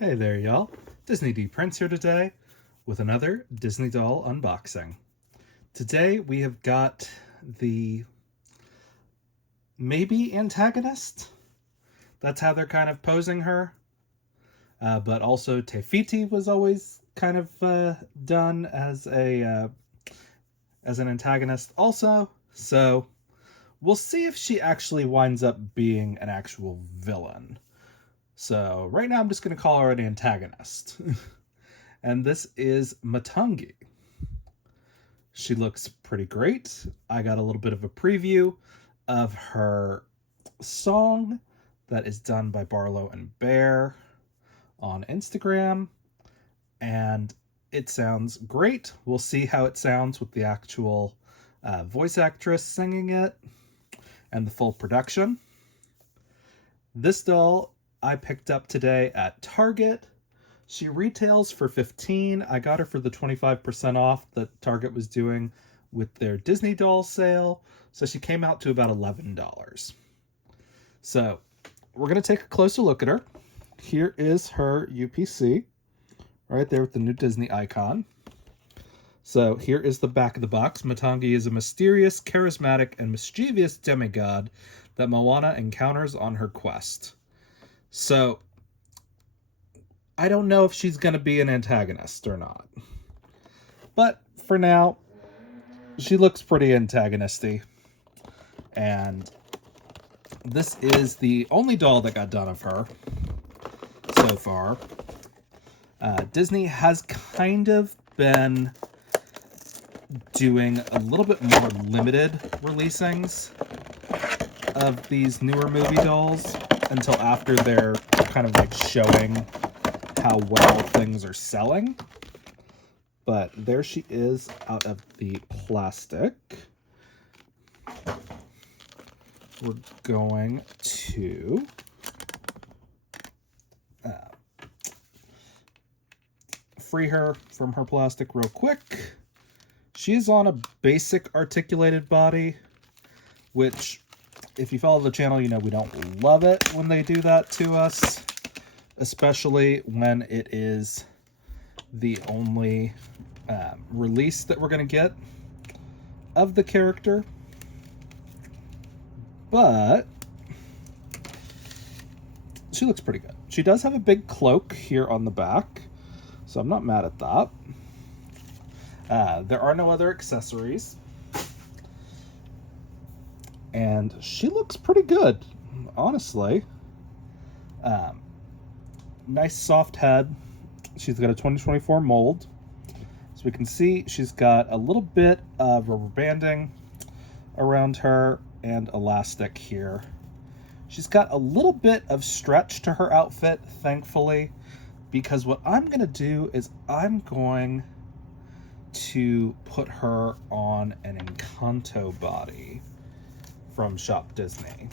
Hey there, y'all. Disney D Prince here today with another Disney doll unboxing. Today we have got the maybe antagonist. That's how they're kind of posing her. But also Tefiti was always kind of done as an antagonist also. So we'll see if she actually winds up being an actual villain. So right now I'm just going to call her an antagonist. And this is Matangi. She looks pretty great. I got a little bit of a preview of her song that is done by Barlow and Bear on Instagram, and it sounds great. We'll see how it sounds with the actual voice actress singing it and the full production. This doll I picked up today at Target. She retails for $15. I got her for the 25% off that Target was doing with their Disney doll sale. So she came out to about $11. So we're going to take a closer look at her. Here is her UPC right there with the new Disney icon. So here is the back of the box. Matangi is a mysterious, charismatic, and mischievous demigod that Moana encounters on her quest. So I don't know if she's going to be an antagonist or not. But for now, she looks pretty antagonisty. And this is the only doll that got done of her so far. Disney has kind of been doing a little bit more limited releasings of these newer movie dolls until after they're kind of like showing how well things are selling. But there she is out of the plastic. We're going to free her from her plastic real quick. She's on a basic articulated body, which if you follow the channel, you know we don't love it when they do that to us, especially when it is the only release that we're going to get of the character. But she looks pretty good. She does have a big cloak here on the back, so I'm not mad at that. There are no other accessories. And she looks pretty good, honestly. Nice soft head. She's got a 2024 mold. So we can see she's got a little bit of rubber banding around her and elastic here. She's got a little bit of stretch to her outfit, thankfully, because what I'm going to do is I'm going to put her on an Encanto body from Shop Disney,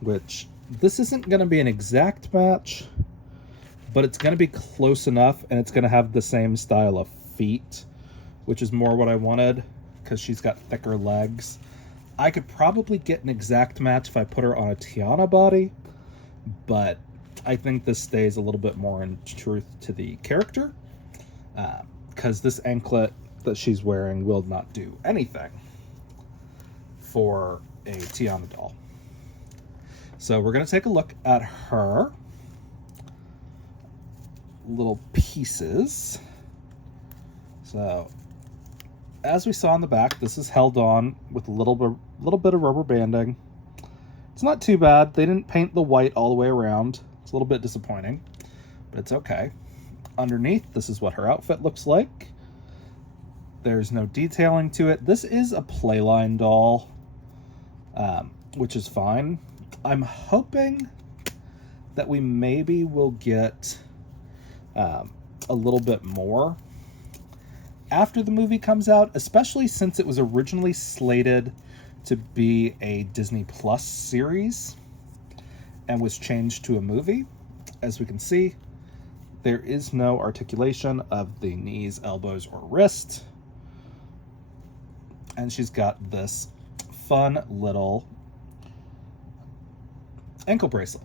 which this isn't going to be an exact match, but it's going to be close enough, and it's going to have the same style of feet, which is more what I wanted because she's got thicker legs. I could probably get an exact match if I put her on a Tiana body, but I think this stays a little bit more in truth to the character, because this anklet that she's wearing will not do anything for a Tiana doll. So we're going to take a look at her little pieces. So as we saw in the back, this is held on with a little bit of rubber banding. It's not too bad. They didn't paint the white all the way around. It's a little bit disappointing, but it's okay. Underneath, this is what her outfit looks like. There's no detailing to it. This is a Playline doll, which is fine. I'm hoping that we maybe will get a little bit more after the movie comes out, especially since it was originally slated to be a Disney Plus series and was changed to a movie. As we can see, there is no articulation of the knees, elbows, or wrist. And she's got this fun little ankle bracelet.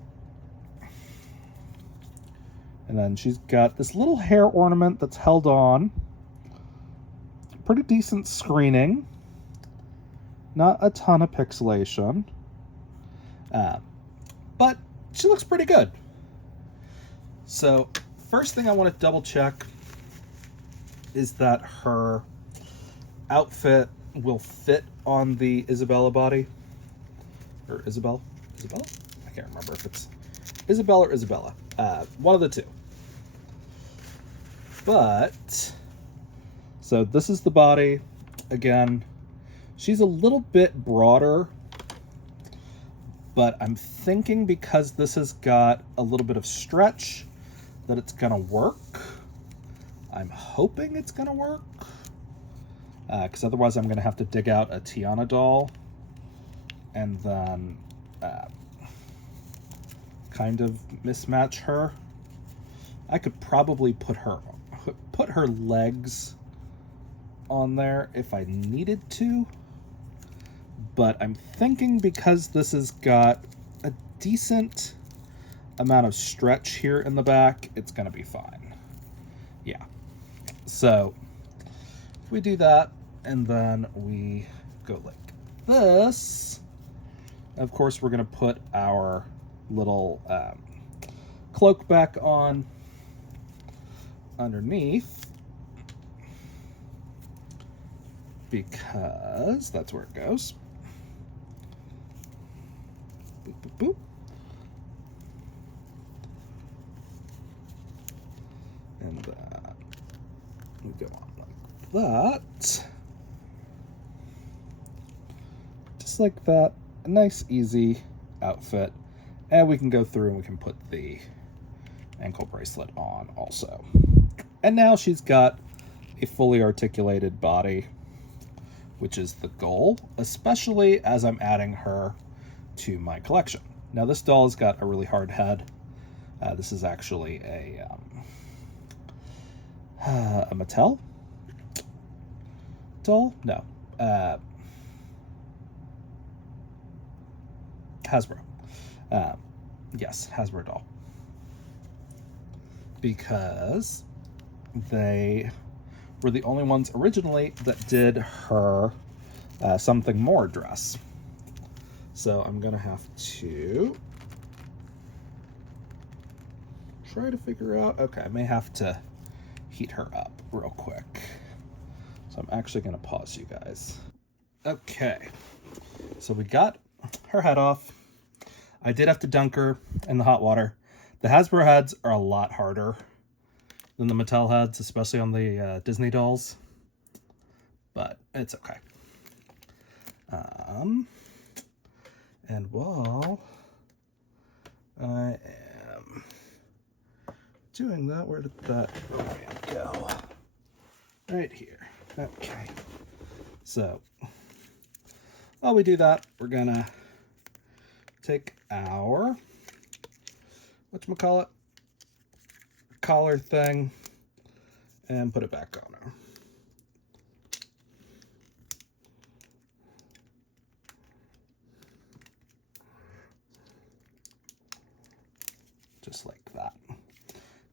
And then she's got this little hair ornament that's held on. Pretty decent screening. Not a ton of pixelation. But she looks pretty good. So, first thing I want to double check is that her outfit will fit on the Isabella body. Or Isabella? I can't remember if it's Isabel or Isabella. One of the two. But, so this is the body. Again, she's a little bit broader, but I'm thinking because this has got a little bit of stretch that it's gonna work. I'm hoping it's gonna work, because otherwise I'm gonna have to dig out a Tiana doll and then kind of mismatch her. I could probably put her legs on there if I needed to, but I'm thinking because this has got a decent amount of stretch here in the back, it's gonna be fine. Yeah. So if we do that and then we go like this, of course we're gonna put our little cloak back on underneath, because that's where it goes. Boop, boop, boop. And we go on like that. Just like that. A nice, easy outfit. And we can go through and we can put the ankle bracelet on also. And now she's got a fully articulated body, which is the goal, especially as I'm adding her to my collection. Now this doll has got a really hard head. This is actually a Mattel doll? No. Hasbro. Yes, Hasbro doll. Because they were the only ones originally that did her something more dress. So I'm gonna have to try to figure out, okay, I may have to heat her up real quick. So I'm actually gonna pause you guys. Okay, so we got her head off. I did have to dunk her in the hot water. The Hasbro heads are a lot harder than the Mattel heads, especially on the Disney dolls, but it's okay. And while I am doing that, where did that go? Right here. Okay. So while we do that, we're gonna take our whatchamacallit collar thing and put it back on her. Just like that.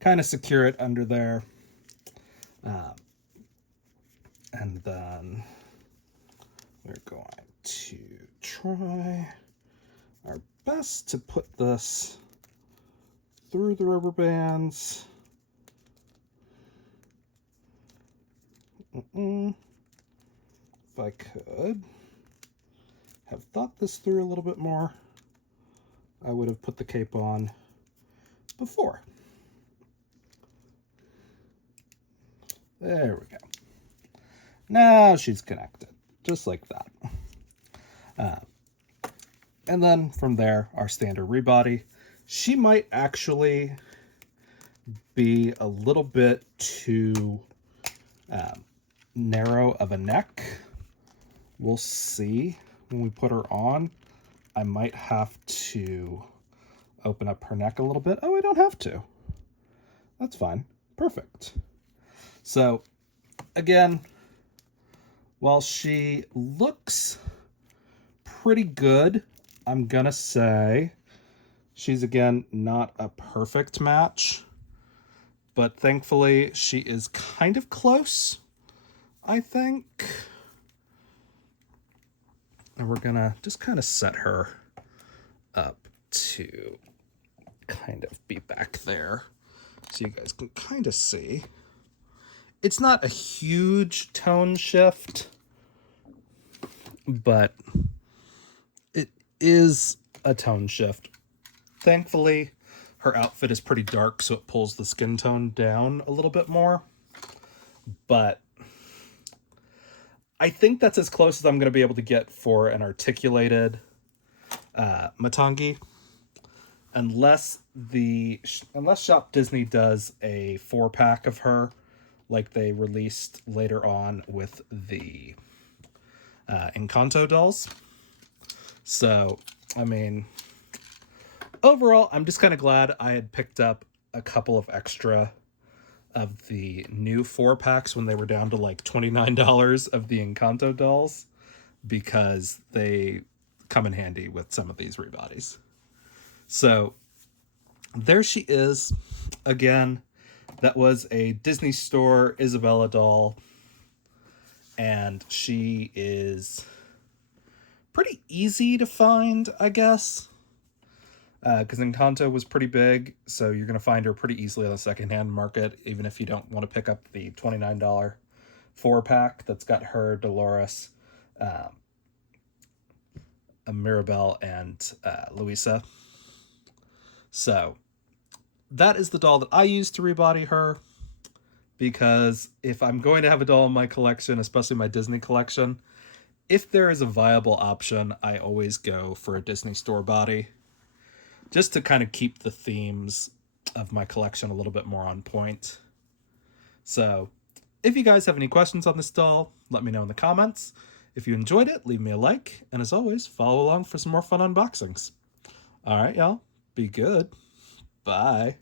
Kind of secure it under there. And then we're going to try our best to put this through the rubber bands. If I could have thought this through a little bit more, I would have put the cape on before. There we go. Now she's connected, just like that. And then from there, our standard rebody. She might actually be a little bit too narrow of a neck. We'll see when we put her on. I might have to open up her neck a little bit. Oh, I don't have to. That's fine. Perfect. So, again, while she looks pretty good, I'm gonna say she's, again, not a perfect match but thankfully she is kind of close, I think. And we're gonna just kind of set her up to kind of be back there so you guys can kind of see. It's not a huge tone shift, but it is a tone shift. Thankfully, her outfit is pretty dark, so it pulls the skin tone down a little bit more. But I think that's as close as I'm going to be able to get for an articulated Matangi. Unless Shop Disney does a 4-pack of her, like they released later on with the Encanto dolls. So, I mean, overall, I'm just kind of glad I had picked up a couple of extra of the new 4-packs when they were down to like $29 of the Encanto dolls, because they come in handy with some of these rebodies. So there she is. Again, that was a Disney Store Isabella doll, and she is pretty easy to find, I guess, because Encanto was pretty big, so you're going to find her pretty easily on the secondhand market, even if you don't want to pick up the $29 4-pack that's got her, Dolores, Mirabelle, and Luisa. So that is the doll that I use to rebody her, because if I'm going to have a doll in my collection, especially my Disney collection, if there is a viable option, I always go for a Disney Store body, just to kind of keep the themes of my collection a little bit more on point. So if you guys have any questions on this doll, let me know in the comments. If you enjoyed it, leave me a like, and as always, follow along for some more fun unboxings. All right, y'all, be good. Bye.